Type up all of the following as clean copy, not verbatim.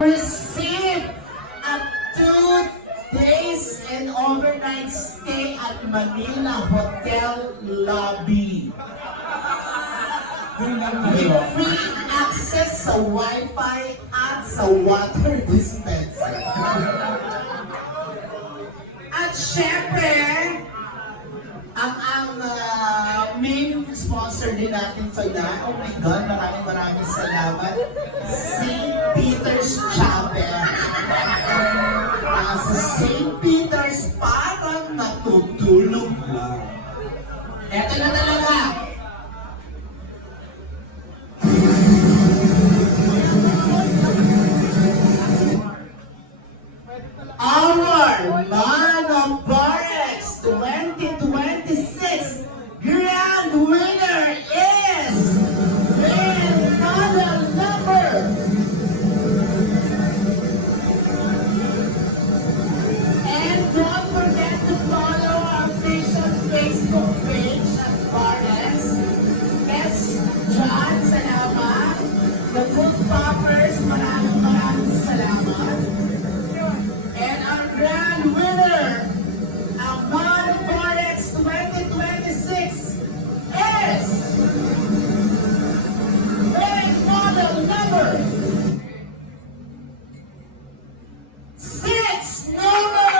Receive a 2 days and overnight stay at Manila Hotel Lobby. With free access sa Wi-Fi at sa water dispenser. At syempre, ang main sponsor din natin sa oh my God, maraming salamat, St. Peter's Chapel. Sa St. Peter's, parang natutulog lang. Eto na talaga. Our Man of Forex 2026 Grand Winner is another number. And don't forget to follow our official Facebook page at Forex. Yes, John, salamat. The Good Poppers, maraming salamat. And our grand winner, ang Man of Forex 2026 is red model number 6 number.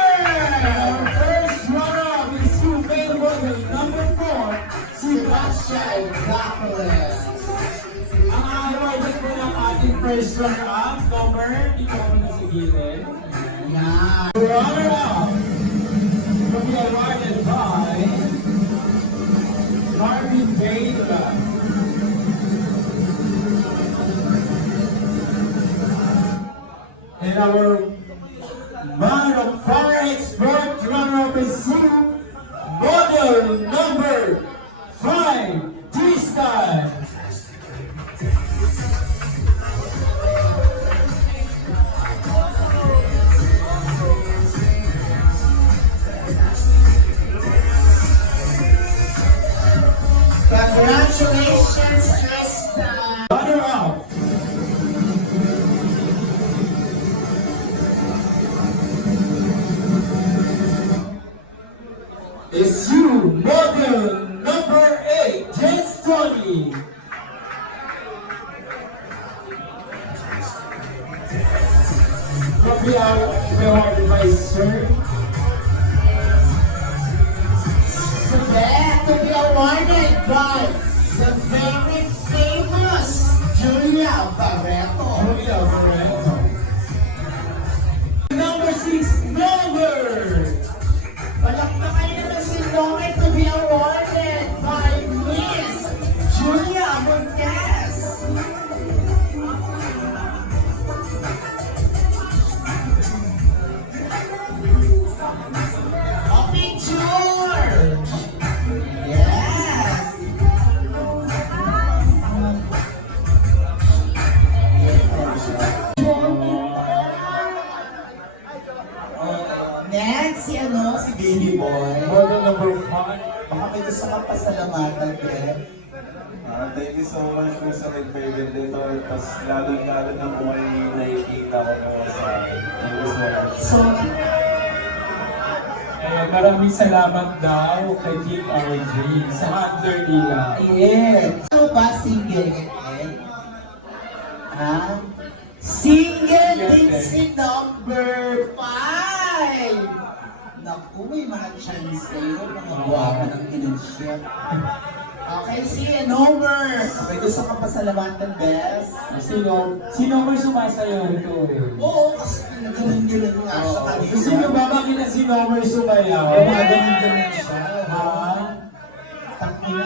Our first runner-up is Super Model number 4, Sebastian Gacoles. Ang awarded po ng ating first runner-up, Comer, ikaw na sa gilid. Yan. Runner-up will be awarded by Marvin Vega. And our Man of Forex fourth runner-up is Model number 5, Tristan. Congratulations, Tristan. Runner-up is Model number 8, Jess Tony. Will be awarded by Sir. Today, to be awarded by the very famous Julia Barreto. Julia Barreto. Number 6, Norbert. Palakpakan nyo na si Noe to be awarded by Miss Julia Montes. A picture! Yes! Next, si Baby Boy. Model number 5. Baka may gusto kang pasalamatan, Greg. Thank you so much po sa nag-favor dito. Tapos lalo na po ay nakikita ko po sa news. So, Maraming salamat daw kay Team RJ sa handler nila. yes. Ano ba single yan? Ha? Single din si number 5! Naku, may mga chance kayo. Mga guwapa ng inunsyon. Okay, si Nomer. May gusto kang pasalamatan, Bes? Sino may sumasayaw ito eh? Oo, kasi nagganun-ganun nga siya kanina. Gusto nyo ba makita si Nomer sumayaw? Oo, nagganun-ganun siya. Ha? Takina.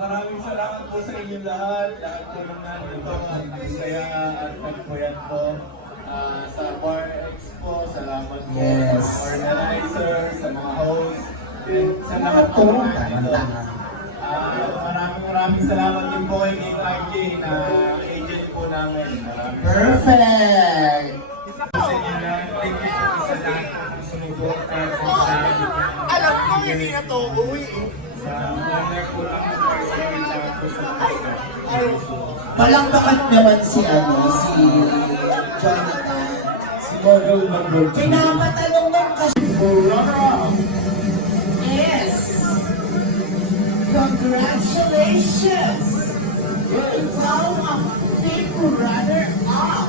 Maraming salamat po sa inyong lahat. Lahat po ng nandito. Ang saya at nagpuyat po. Sa Bar Expo, salamat po Yes. sa organizer, sa mga host, and sa lahat po ng nandito. Maraming salamat din po kay King RJ na agent po namin. Perfect! Sa inyo lahat, thank you po sa lahat po sumuporta sa Alam ko, hindi na to uwi eh. sa Honor po lang ng personal lahat po sa mga staff. Palakpakan naman si Jonathan. Si model number 2. Pinapatanong ng kasi. Runner-up. Yes! Congratulations! Ikaw ang fifth runner-up!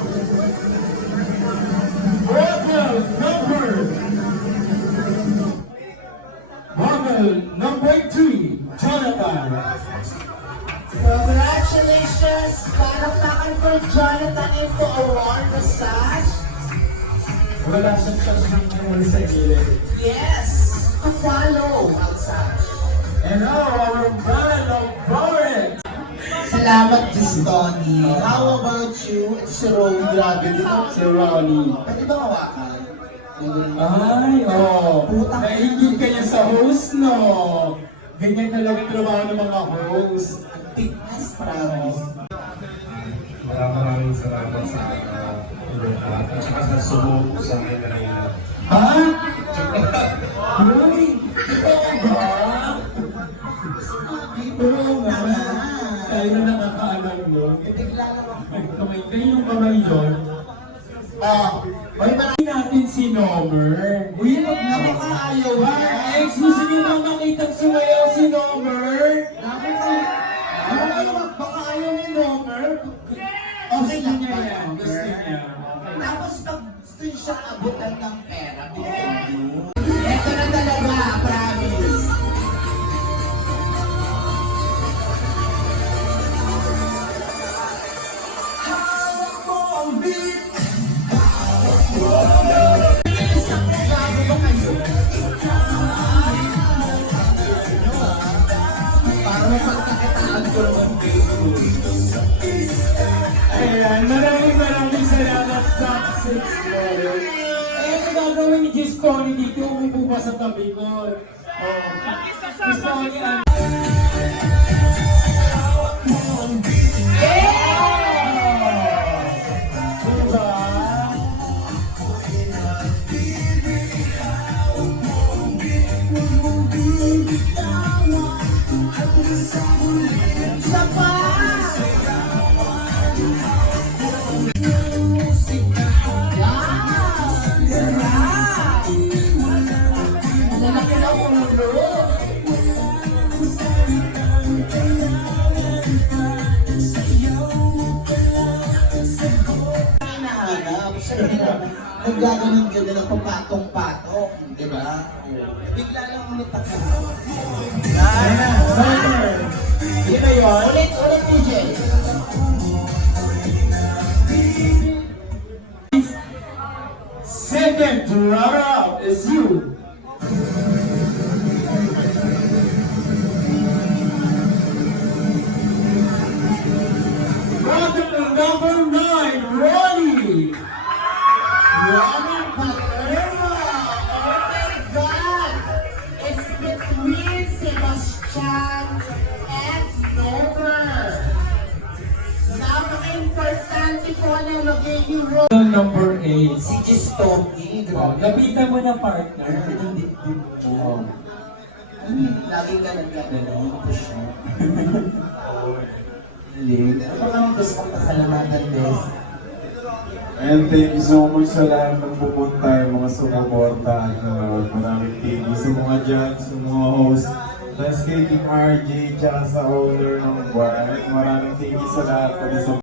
Model number 3, Jonathan. Congratulations! Palakpakan for Jonathan and for award massage. Wala siyang chance ng muli sa gilid. Yes! To follow massage. And now, our man of Florence. Salamat, Gistoni. How about you? Ito si Ronnie. Grabe dito. Si Ronnie. Pwede ba hawakan? Ay, oh. Putang- Naingit ka niya sa host, no? Ganyan talaga trabaho ng mga host. Fitness, promise. Maraming salamat sa inyong lahat at saka sa sumuko sa akin na rin. Ha? Uy, ikaw ba? Oo nga. Tayo na nakakaalam mo. Bigla naman. Ay, kamay kayo yung kamay yun. Oh, may Hindi natin si Nomer. Uy, wag na makaayaw ha. Ex, gusto niyo ba makita sumayaw si Nomer? Baka ayaw ni Nomer. Okay lang Gusto niya ba? yan. Gusto niya. Tapos pag gusto niyo siya abutan ng pera, bigyan mo. Ito na talaga, promise. Para mapagkakitaan ko naman Facebook. Ayan, maraming salamat sa 6 brother. Eh, ano gagawin ni Gisconi dito? Umupo pa sa tabi ko. Oh. Gisconi, ano? Diba? Isa pa! Wow! Sarap! Lalaki ng ulo! Hinahanap, naggaganon-ganon ako patong-patong, di ba? Bigla lang ulit ako. Ayan, Nomer. Yun na yun. Ulit, DJ. Second runner-up is you. Brother number 9, Ronnie. Ronnie Palermo! Oh my God! It's between Sebastian and Nomer. Napaka-importante po na magiging role. Number 8. Si Gistomi, Oh, grabe. lapitan mo na partner. Hindi po. Lagi ka nagkaganon po siya. Ano kami gusto kong pasalamatan, Bes? And thank you so much sa lahat ng pupunta, yung mga sumuporta at nanood. Maraming thank you sa mga judge, sa mga host, plus kay King RJ, tsaka sa owner ng bar. Maraming thank you sa lahat. Pati sa